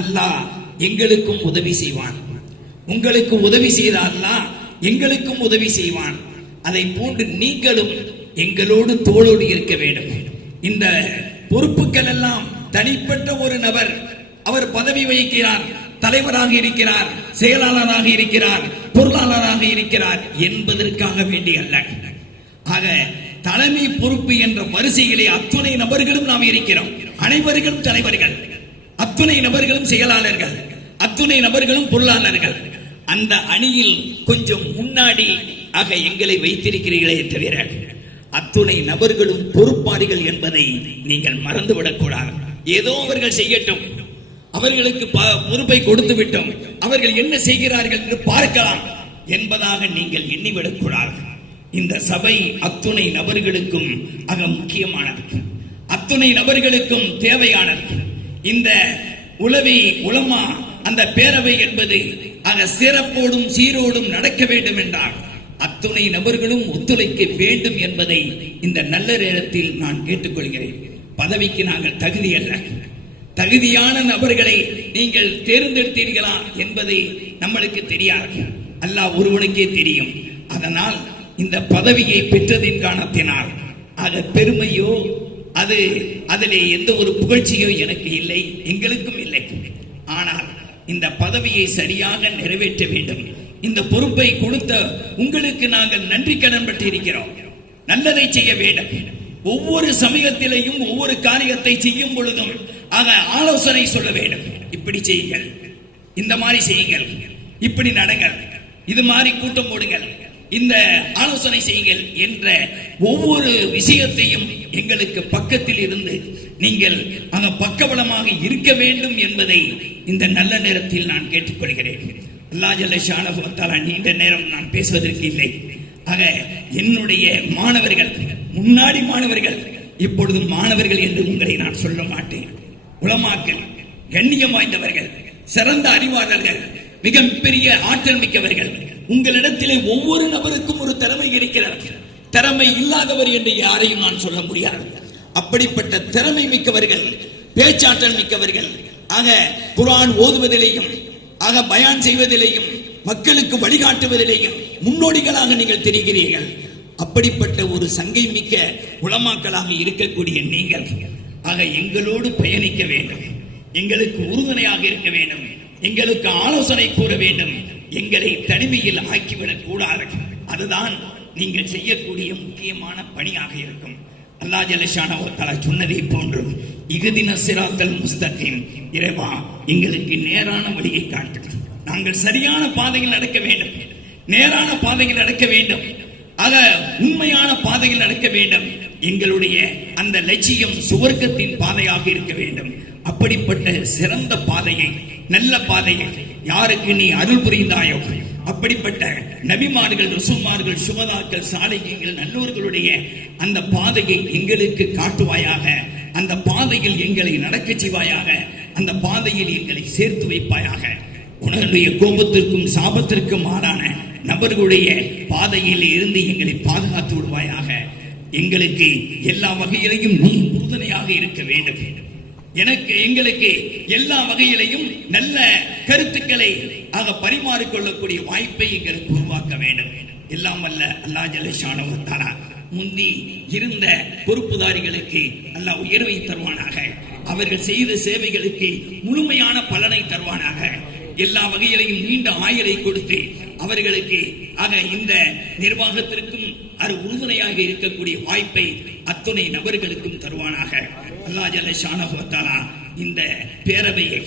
அல்லாஹ் எங்களுக்கும் உதவி செய்வான். உங்களுக்கு உதவி செய்த அல்லாஹ் எங்களுக்கும் உதவி செய்வான். அதை போன்று நீங்களும் எங்களோடு தோளோடு இருக்க வேண்டும். இந்த பொறுப்புகள் எல்லாம் தனிப்பட்ட ஒரு நபர் அவர் பதவி வகிக்கிறார் தலைவராக இருக்கிறார் செயலாளராக இருக்கிறார் பொருளாளராக இருக்கிறார் என்பதற்காக வேண்டியல்ல ஆக தலைமை பொறுப்பு என்ற வரிசையிலே அத்துணை நபர்களும் நாம் இருக்கிறோம். அனைவர்களும் தலைவர்கள். அத்துணை நபர்களும் செயலாளர்கள் அத்துணை நபர்களும் பொருளாளர்கள். அந்த அணியில் கொஞ்சம் முன்னாடி ஆக எங்களை வைத்திருக்கிறீர்களே தவிர அத்துணை நபர்களும் பொறுப்பாளிகள் என்பதை நீங்கள் மறந்துவிடக் கூடாது. ஏதோ அவர்கள் செய்யட்டும். அவர்களுக்கு ப- பொறுப்பை கொடுத்து விட்டோம் அவர்கள் என்ன செய்கிறார்கள் என்று பார்க்கலாம் என்பதாக நீங்கள் எண்ணிவிடக் கூடாது. இந்த சபை அத்துணை நபர்களுக்கும் ஆக முக்கியமானது. அத்துணை நபர்களுக்கும் தேவையானது. இந்த உளவி உலமா அந்த பேரவை என்பது ஆக சிறப்போடும் சீரோடும் நடக்க வேண்டும் என்றால் அத்துணை நபர்களும் ஒத்துழைக்க வேண்டும் என்பதை இந்த நல்ல நேரத்தில் நான் கேட்டுக்கொள்கிறேன். பதவிக்கு நாங்கள் தகுதி அல்ல. தகுதியான நபர்களை நீங்கள் தேர்ந்தெடுத்தீர்களா என்பதை நம்மளுக்கு தெரியாது. அல்லாஹ் ஒருவனுக்கே தெரியும். அதனால் இந்த பதவியை பெற்றதின் காரணத்தினால் அது பெருமையோ அது அதிலே எந்த ஒரு புகழ்ச்சியோ எனக்கு இல்லை எங்களுக்கும் இல்லை. ஆனால் இந்த பதவியை சரியாக நிறைவேற்ற வேண்டும். இந்த பொறுப்பை கொடுத்த உங்களுக்கு நாங்கள் நன்றி கடன் பட்டிருக்கிறோம் நல்லதை செய்ய வேண்டும். ஒவ்வொரு சமயத்திலையும் ஒவ்வொரு காரியத்தை செய்யும் பொழுதும் அதை ஆலோசனை சொல்ல வேண்டும். இப்படி செய்யுங்கள். இந்த மாதிரி செய்யுங்கள். இப்படி நடங்கள். இது மாதிரி கூட்டம் போடுங்கள். இந்த ஆலோசனை செய்யுங்கள் என்ற ஒவ்வொரு விஷயத்தையும் எங்களுக்கு பக்கத்தில் இருந்து நீங்கள் அங்க பக்கபலமாக இருக்க வேண்டும் என்பதை இந்த நல்ல நேரத்தில் நான் கேட்டுக்கொள்கிறேன். அல்லா ஜல்ல நீண்ட நேரம் நான் பேசுவதற்கு இல்லை. ஆக என்னுடைய மாணவர்கள் முன்னாடி மாணவர்கள் இப்பொழுது மாணவர்கள் என்று உங்களை நான் சொல்ல மாட்டேன். உலமாக்கள் கண்ணியம் வாய்ந்தவர்கள் சிறந்த அறிவாளர்கள் மிகப்பெரிய ஆற்றல் மிக்கவர்கள் உங்களிடத்திலே ஒவ்வொரு நபருக்கும் ஒரு திறமை இருக்கிறார் திறமை இல்லாதவர் என்று யாரையும் நான் சொல்ல முடியாது. அப்படிப்பட்ட திறமை மிக்கவர்கள் பேச்சாற்றல் மிக்கவர்கள் ஆக குரான் ஓதுவதிலேயும் ஆக பயான் செய்வதிலேயும் மக்களுக்கு வழிகாட்டுவதிலேயும் முன்னோடிகளாக நீங்கள் தெரிகிறீர்கள். அப்படிப்பட்ட ஒரு சங்கை மிக்க உளமாக்களாக இருக்கக்கூடிய நீங்கள் ஆக எங்களோடு பயணிக்க வேண்டும். எங்களுக்கு உறுதுணையாக இருக்க வேண்டும். எங்களுக்கு ஆலோசனை கூற வேண்டும். எங்களை தனிமையில் ஆக்கிவிடக் கூடாது. அதுதான் நீங்கள் செய்யக்கூடிய முக்கியமான பணியாக இருக்கும். அல்லா ஜலஷான தலா சொன்னதை போன்று இகுதின சிராத்தல் முஸ்தகின் இறைவா எங்களுக்கு நேரான வழியை காட்டு நாங்கள் சரியான பாதையில் நடக்க வேண்டும். நேரான பாதையில் நடக்க வேண்டும். ஆக உண்மையான பாதையில் நடக்க வேண்டும். எங்களுடைய அந்த லட்சியம் சுவர்க்கத்தின் பாதையாக இருக்க வேண்டும். அப்படிப்பட்ட சிறந்த பாதையை நல்ல பாதையை யாருக்கு நீ அருள் புரிந்தாயோ அப்படிப்பட்ட நபிமார்கள் ருசுமார்கள் சுமதாக்கள் சாலைகள் நல்லோர்களுடைய அந்த பாதையை எங்களுக்கு காட்டுவாயாக அந்த பாதையில் எங்களை நடக்க செய்வாயாக அந்த பாதையில் எங்களை சேர்த்து வைப்பாயாக. உன்னுடைய கோபத்திற்கும் சாபத்திற்கும் மாறான நபர்களுடைய பாதையில் இருந்து எங்களை பாதுகாத்து விடுவாயாக. எங்களுக்கு எல்லா வகையிலையும் நீ உறுதுணையாக இருக்க வேண்டும். எனக்கு எங்களுக்கு எல்லா வகையிலையும் நல்ல கருத்துக்களை ஆக பரிமாறிக்கொள்ளக்கூடிய வாய்ப்பை எங்களுக்கு உருவாக்க வேண்டும். எல்லாம் அல்ல அல்லா ஜலஷானவத்தாரா முந்தி இருந்த பொறுப்புதாரிகளுக்கு அல்லாஹ் உயர்வை தருவானாக. அவர்கள் செய்த சேவைகளுக்கு முழுமையான பலனை தருவானாக. எல்லா வகையிலையும் நீண்ட ஆயுளை கொடுத்து அவர்களுக்கு ஆக இந்த நிர்வாகத்திற்கும் அது உறுதுணையாக இருக்கக்கூடிய வாய்ப்பை அத்துணை நபர்களுக்கும் தருவானாக. அல்லா ஜல்ல ஷானஹு இந்த பேரவையை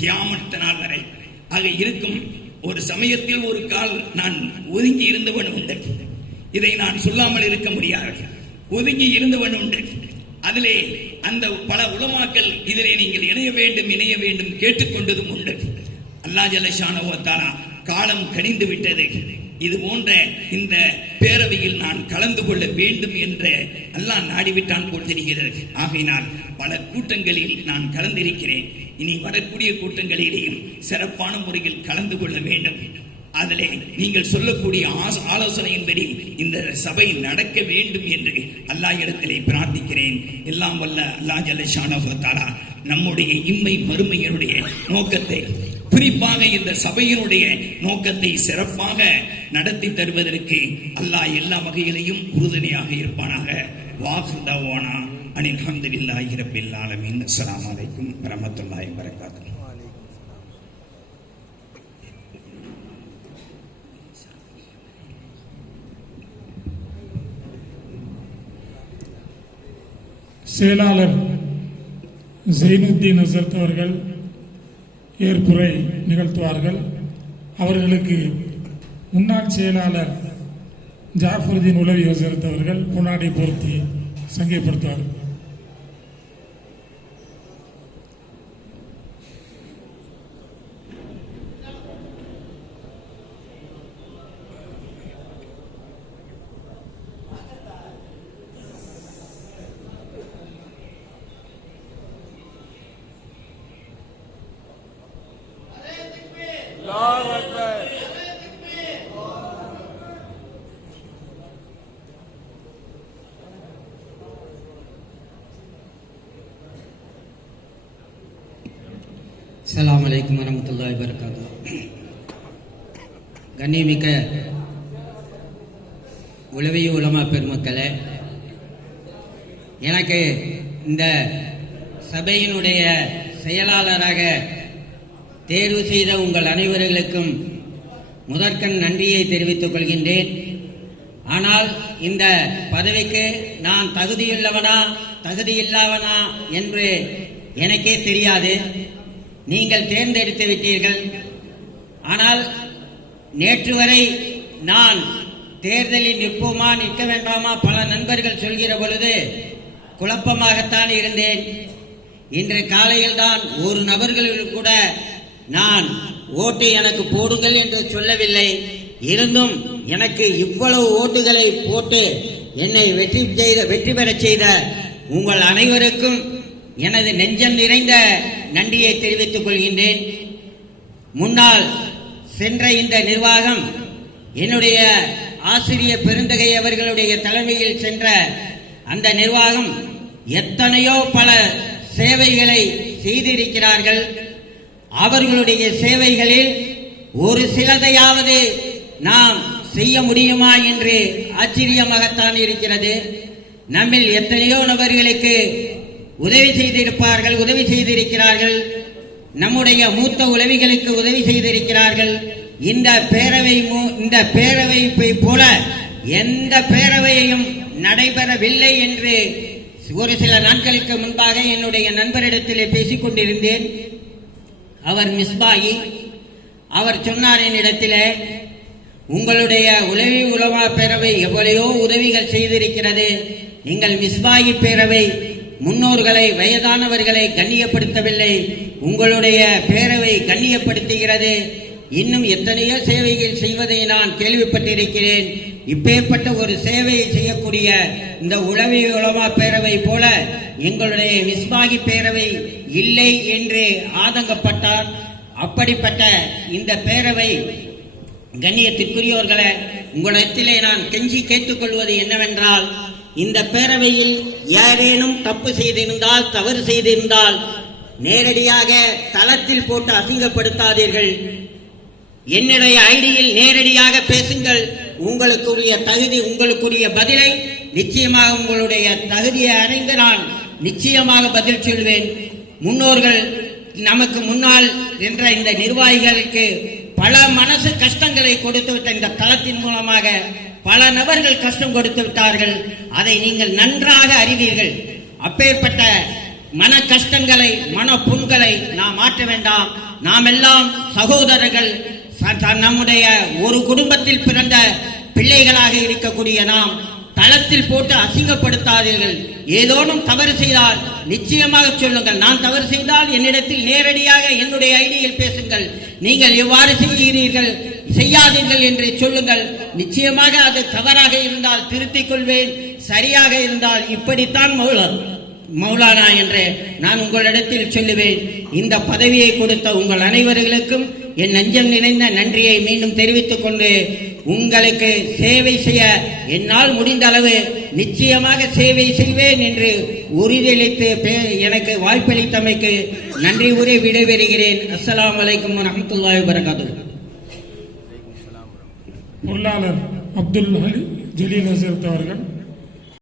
கியாமத் நாள் வரை ஆக இருக்கும் ஒரு சமயத்தில் ஒரு கால் நான் ஒதுங்கி இருந்தவன் உண்டு. இதை நான் சொல்லாமல் இருக்க முடியாது. ஒதுங்கி இருந்தவன் உண்டு. அதிலே அந்த பல உலமாக்கள் இதிலே நீங்கள் இணைய வேண்டும் இணைய வேண்டும் கேட்டுக்கொண்டதும் உண்டு. அல்லாஹ் ஜல்ல தஆலா காலம் கனிந்து விட்டது. இது போன்ற இந்த பேரவையில் நான் கலந்து கொள்ள வேண்டும் என்று அல்லாஹ் நாடிவிட்டான் போல் தெரிகிறது. ஆகையினால் பல கூட்டங்களில் நான் கலந்திருக்கிறேன். இனி வரக்கூடிய கூட்டங்களிலேயும் சிறப்பான முறையில் கலந்து கொள்ள வேண்டும். அதிலே நீங்கள் சொல்லக்கூடிய ஆலோசனையின்படி இந்த சபை நடக்க வேண்டும் என்று அல்லாஹ் இடத்திலே பிரார்த்திக்கிறேன். எல்லாம் வல்ல அல்லாஹ் ஜல்ல ஷானஹு நம்முடைய இம்மை மறுமையினுடைய நோக்கத்தை குறிப்பாக இந்த சபையினுடைய நோக்கத்தை சிறப்பாக நடத்தி தருவதற்கு அல்லாஹ் எல்லா வகையிலையும் உறுதுணையாக இருப்பானாக. வாகுதவானா அனில் அஹமதுல்லாஹி ரப்பில் ஆலமீன். அஸ்ஸலாமு அலைக்கும் வரஹ்மத்துல்லாஹி வபரகாத்துஹு. செயலாளர் ஜெயினுத்தீன் அசர்த் அவர்கள் ஏற்புரை நிகழ்த்துவார்கள். அவர்களுக்கு முன்னாள் செயலாளர் ஜாஃபருதீன் உலவி ஹசரத் அவர்கள் பொன்னாடை பொருத்தி சங்கைப்படுத்துவார்கள். அஸ்லாம் வலைக்கம் வரமத்துல்லா வரகாத்து கண்ணியமிக்க உளவிய உலமா பெருமக்களே எனக்கு இந்த சபையினுடைய செயலாளராக தேர்வு செய்த உங்கள் அனைவர்களுக்கும் முதற்கண் நன்றியை தெரிவித்துக் கொள்கின்றேன். ஆனால் இந்த பதவிக்கு நான் தகுதியுள்ளவனா தகுதியில்லாதவனா என்று எனக்கே தெரியாது. நீங்கள் தேர்ந்தெடுத்து விட்டீர்கள். ஆனால் நேற்று வரை நான் தேர்தலில் நிற்போமா நிற்க வேண்டாமா பல நண்பர்கள் சொல்கிற பொழுது குழப்பமாகத்தான் இருந்தேன். இன்று காலையில் தான் ஒரு நபர்களில் கூட நான் ஓட்டு எனக்கு போடுங்கள் என்று சொல்லவில்லை. இருந்தும் எனக்கு இவ்வளவு ஓட்டுகளை போட்டு என்னை வெற்றி செய்த வெற்றி பெறச் செய்த உங்கள் அனைவருக்கும் எனது நெஞ்சம் நிறைந்த நன்றியை தெரிவித்துக் கொள்கின்றேன். முன்னால் சென்ற இந்த நிர்வாகம் என்னுடைய ஆசிரியர் பெருந்தகை அவர்களுடைய தலைமையில் சென்ற அந்த நிர்வாகம் எத்தனையோ பல சேவைகளை செய்திருக்கிறார்கள். அவர்களுடைய சேவைகளில் ஒரு சிலதையாவது நாம் செய்ய முடியுமா என்று ஆச்சரியமாகத்தான் இருக்கிறது. நம்மில் எத்தனையோ நபர்களுக்கு உதவி செய்திருப்பார்கள் உதவி செய்திருக்கிறார்கள். நம்முடைய மூத்த உதவிகளுக்கு உதவி செய்திருக்கிறார்கள். இந்த பேரவை இந்த பேரவை போல எந்த பேரவையும் நடைபெறவில்லை என்று ஒரு சில நாட்களுக்கு முன்பாக என்னுடைய நண்பரிடத்திலே பேசிக் கொண்டிருந்தேன் அவர் மிஸ்பாயி. அவர் சொன்னார் என்னிடத்திலே உங்களுடைய உதவி உலமா பேரவை எவ்வளையோ உதவிகள் செய்திருக்கிறது. எங்கள் மிஸ்பாயி பேரவை முன்னோர்களை வயதானவர்களை கண்ணியப்படுத்தவில்லை. உங்களுடைய பேரவை கண்ணியப்படுத்துகிறது. இன்னும் எத்தனையோ சேவைகள் செய்வதை நான் கேள்விப்பட்டிருக்கிறேன். இப்பேற்பட்ட ஒரு சேவையை செய்யக்கூடிய இந்த உளவி உலமா பேரவை போல எங்களுடைய மிஸ்பாகி பேரவை இல்லை என்று ஆதங்கப்பட்டார். அப்படிப்பட்ட இந்த பேரவை கண்ணியத்திற்குரியவர்களை உங்களிடத்திலே நான் கெஞ்சி கேட்டுக்கொள்வது என்னவென்றால் இந்த பேரவையில் யாரேனும் தப்பு செய்திருந்தால் தவறு செய்திருந்தால் நேரடியாக தளத்தில் போட்டு அசிங்கப்படுத்தாதீர்கள். என்னுடைய ஐடியில் நேரடியாக பேசுங்கள். உங்களுக்குரிய தகுதி உங்களுக்குரிய பதிலை நிச்சயமாக உங்களுடைய தகுதியை அறிந்து நான் நிச்சயமாக பதில் சொல்வேன். முன்னோர்கள் நமக்கு முன்னால் என்ற இந்த நிர்வாகிகளுக்கு பல மனசு கஷ்டங்களை கொடுத்து விட்ட இந்த தளத்தின் மூலமாக பல நபர்கள் கஷ்டம் கொடுத்து விட்டார்கள். அதை நீங்கள் நன்றாக அறிவீர்கள். அப்பேற்பட்ட மன கஷ்டங்களை மன புண்களை நாம் மாற்ற வேண்டாம். நாம் எல்லாம் சகோதரர்கள் நம்முடைய ஒரு குடும்பத்தில் பிறந்த பிள்ளைகளாக இருக்கக்கூடிய நாம் தளத்தில் போட்டு அசிங்கப்படுத்தாதீர்கள். ஏதோனும் தவறு செய்தால் நிச்சயமாக சொல்லுங்கள். நான் தவறு செய்தால் என்னிடத்தில் நேரடியாக என்னுடைய ஐடியில் பேசுங்கள். நீங்கள் எவ்வாறு செய்கிறீர்கள்? செய்யாதீர்கள் என்று சொல்லுங்கள். நிச்சயமாக அது தவறாக இருந்தால் திருத்திக் கொள்வேன். சரியாக இருந்தால் இப்படித்தான் மௌலா மௌலானா என்று நான் உங்களிடத்தில் சொல்லுவேன். இந்த பதவியை கொடுத்த உங்கள் அனைவர்களுக்கும் என் நஞ்சம் நிறைந்த நன்றியை மீண்டும் தெரிவித்துக் கொண்டு உங்களுக்கு சேவை செய்ய என்னால் முடிந்த அளவு நிச்சயமாக சேவை செய்வேன் என்று உறுதியளித்து பே- எனக்கு வாய்ப்பளித்தமைக்கு நன்றி உரை விடைபெறுகிறேன். அஸ்லாம் வலைக்கம் வரஹ்மத்துல்லாஹி வரகாது பொருளாளர் அப்துல் அலி ஜலீல் ஹசரத் அவர்கள்